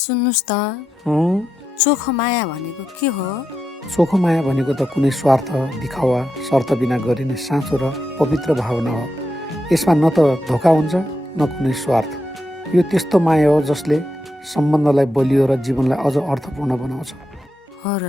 सुन्नुस् त, चोखो माया भनेको के हो? चोखो माया भनेको त कुनै स्वार्थ, दिखावा, शर्त बिना गरिने साँचो र पवित्र भावना हो। यसमा न त धोका हुन्छ न कुनै स्वार्थ। यो त्यस्तो माया हो जसले सम्बन्धलाई बलियो र जीवनलाई अझ अर्थपूर्ण बनाउँछ। हो र?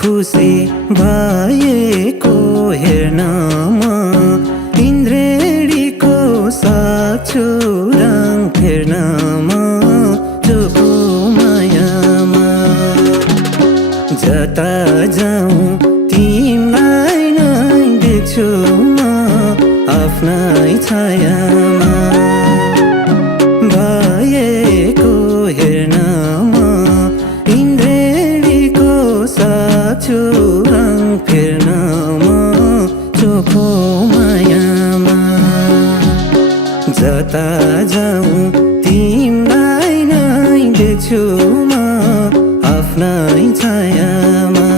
खुसी भएको हेर्नमा इन्द्रेणीको साक्षो रङ फेर्नमा चोखो मायामा जता जाउँ तिमीलाई नै देख्छु म आफ्नै छायामा भएको हेर्नमा रङ फेर्नमा चोखो मायामा जता जाउँ तिमीलाई नै देख्छु म आफ्नै छायामा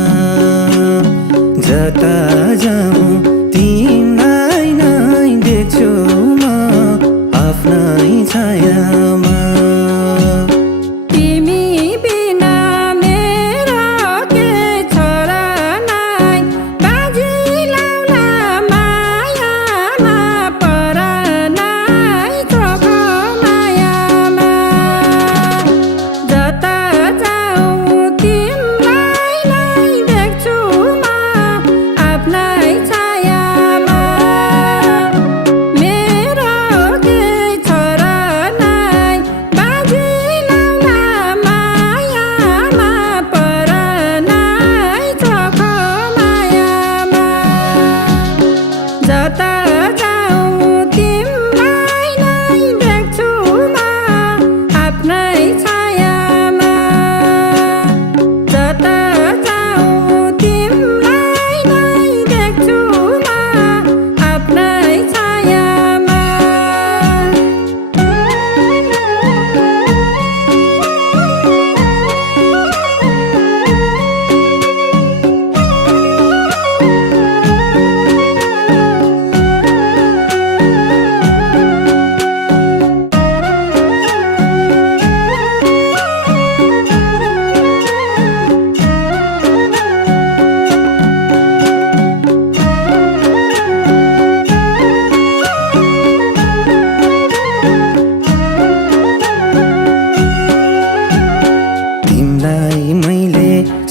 जता जाउँ तिमीलाई नै देख्छु म आफ्नै छायामा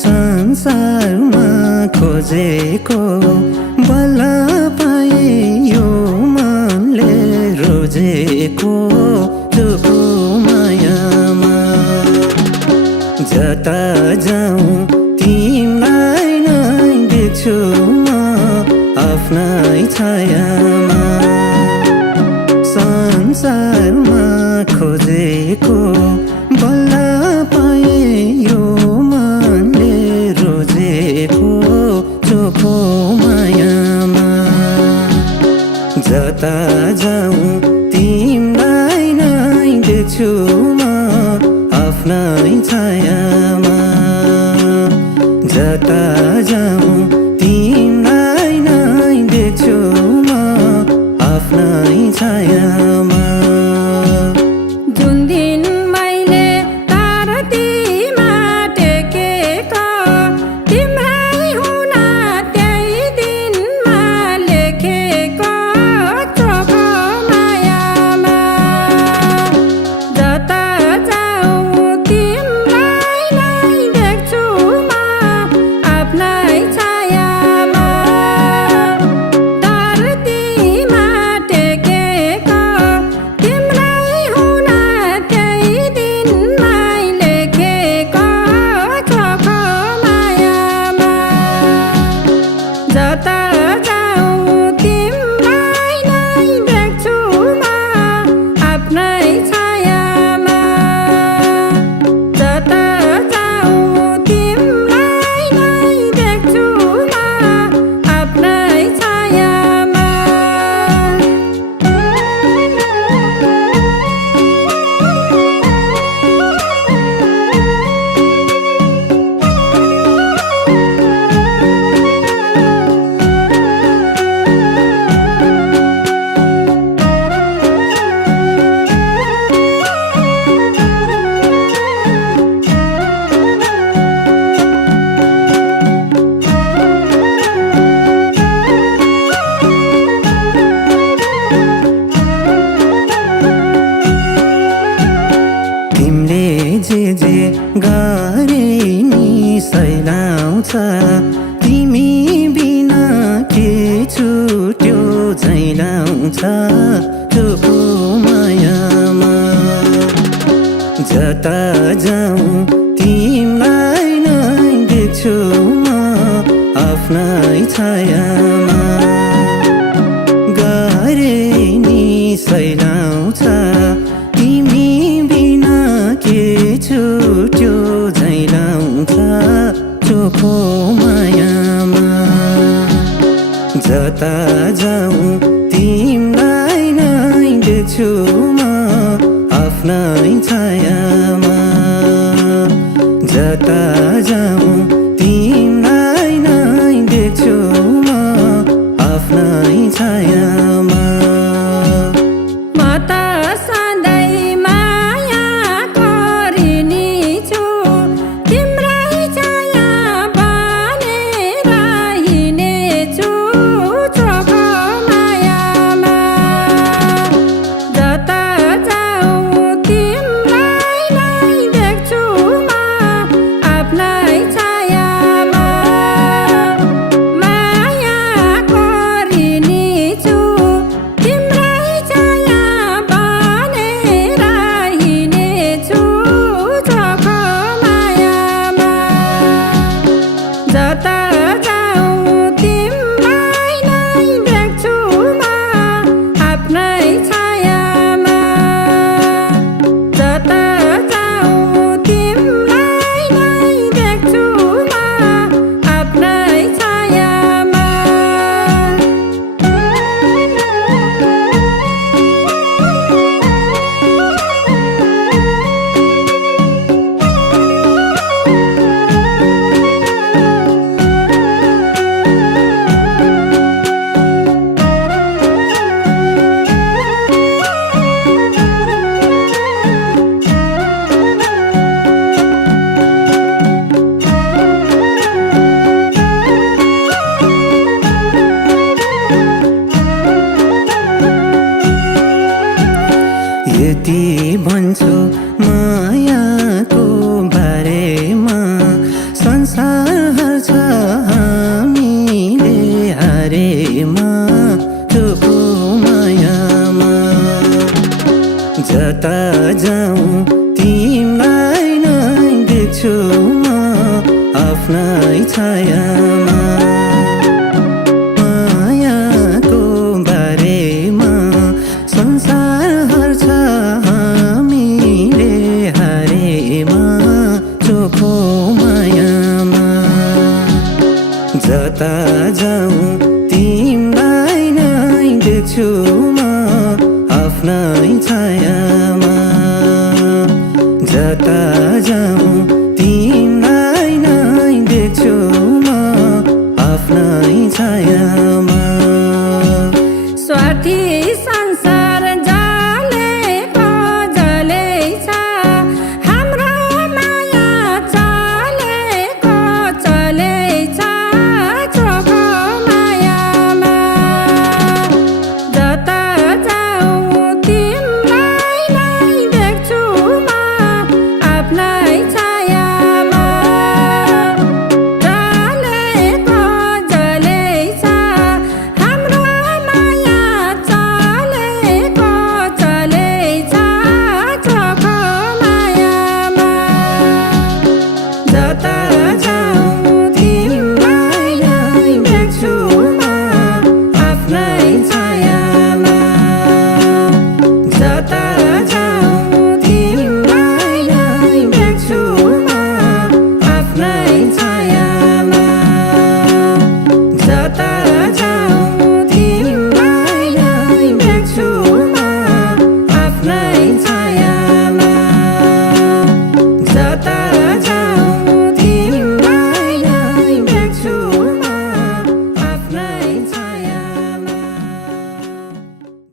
संसारमा खोजेको बल्ल पाए यो मनले रोजेको चोखो मायामा जता जाउँ तिमीलाई नै देख्छु म आफ्नै छायामा संसारमा खोजेको बल्ल पाए यो चोखो मायामा जता जाउँ तिमीलाई नै देख्छु म आफ्नै छायामा जता जाउँ तिमीलाई नै देख्छु म आफ्नै छायामा तिमी बिना के छुट्यो झैँ लाउँछ चोखो मायामा जता जाऊँ तिमीलाई नै देख्छु म आफ्नै छायामा गरे नि सैलाउँछ तिमी बिना के छुट्यो झैँ लाउँछ चोखो मायामा जता जाऊँ तिमीलाई नै देख्छु म आफ्नै छायामा जता जाऊँ तिमीलाई नै देख्छु म आफ्नै छायामा यति भन्छु मायाको बारेमा संसार छ हामीले हारेमा चोखो मायामा जता जाऊँ तिमीलाई नै देख्छु म आफ्नै छायामा मायाको बारेमा संसार हामीले हारेमा चोखो मायामा जता जाऊँ तिमीलाई नै देख्छु म आफ्नै छायामा जता जाऊँ तिमीलाई नै देख्छु म आफ्नै छाया